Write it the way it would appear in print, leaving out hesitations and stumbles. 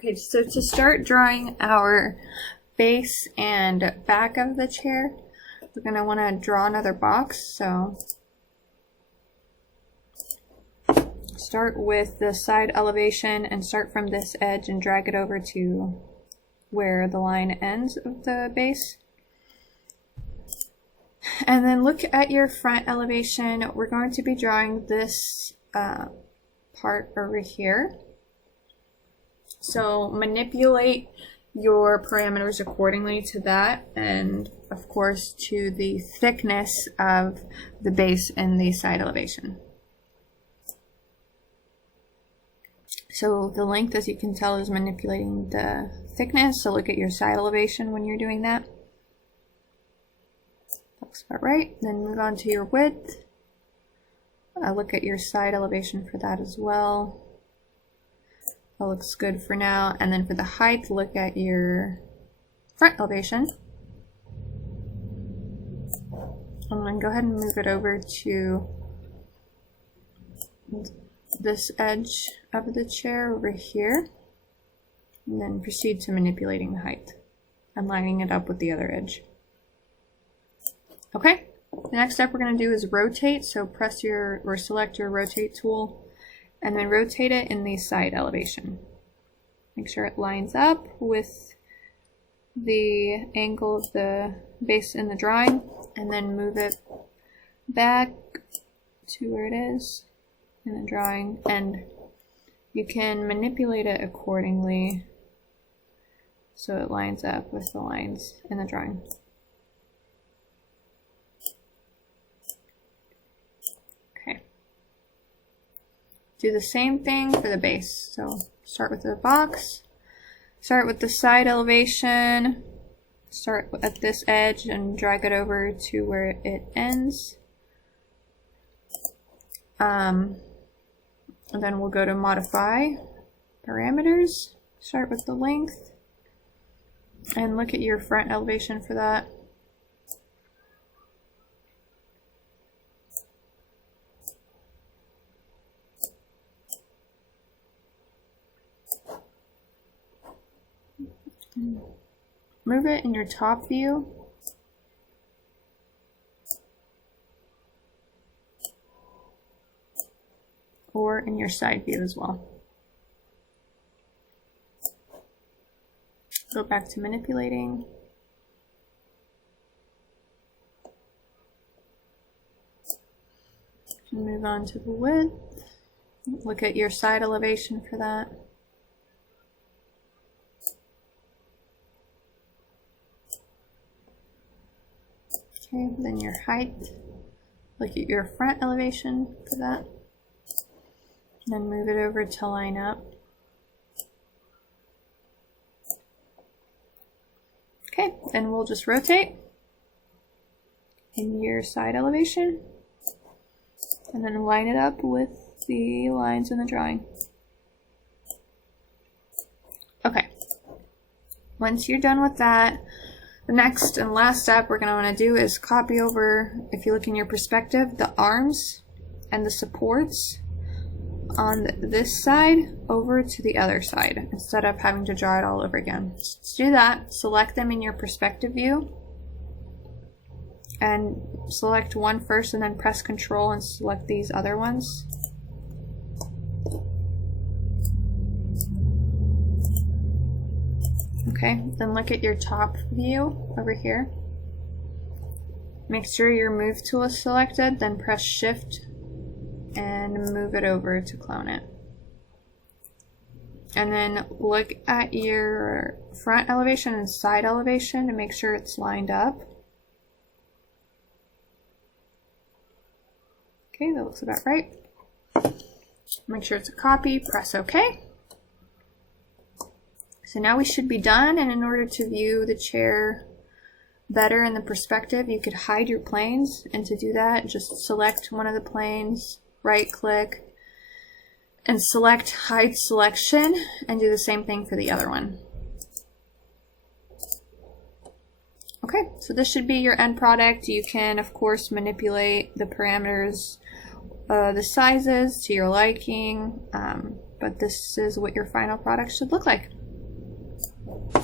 Okay, so to start drawing our base and back of the chair, we're going to want to draw another box. So start with the side elevation and start from this edge and drag it over to where the line ends of the base. And then look at your front elevation. We're going to be drawing this part over here. So manipulate your parameters accordingly to that, and of course to the thickness of the base and the side elevation. So the length, as you can tell, is manipulating the thickness, so look at your side elevation when you're doing that. Looks about right. Then move on to your width. Look at your side elevation for that as well. That looks good for now. And then for the height, look at your front elevation. And then go ahead and move it over to this edge of the chair over here. And then proceed to manipulating the height and lining it up with the other edge. Okay, the next step we're going to do is rotate. So press your or select your rotate tool and then rotate it in the side elevation. Make sure it lines up with the angle of the base in the drawing, and then move it back to where it is in the drawing, and you can manipulate it accordingly so it lines up with the lines in the drawing. Do the same thing for the base. So start with the box, start with the side elevation, start at this edge and drag it over to where it ends. And then we'll go to modify parameters, start with the length, and look at your front elevation for that. Move it in your top view. Or in your side view as well. Go back to manipulating. And move on to the width. Look at your side elevation for that. Okay, then your height, look at your front elevation for that, and then move it over to line up. Okay, then we'll just rotate in your side elevation, and then line it up with the lines in the drawing. Okay, once you're done with that, the next and last step we're going to want to do is copy over, if you look in your perspective, the arms and the supports on this side over to the other side instead of having to draw it all over again. Let's do that. Select them in your perspective view and select one first and then press Control and select these other ones. Okay, then look at your top view over here. Make sure your move tool is selected, then press Shift and move it over to clone it. And then look at your front elevation and side elevation to make sure it's lined up. Okay, that looks about right. Make sure it's a copy, press OK. So now we should be done, and in order to view the chair better in the perspective, you could hide your planes, and to do that, just select one of the planes, right click, and select Hide Selection, and do the same thing for the other one. Okay, so this should be your end product. You can, of course, manipulate the parameters, the sizes to your liking, but this is what your final product should look like. you.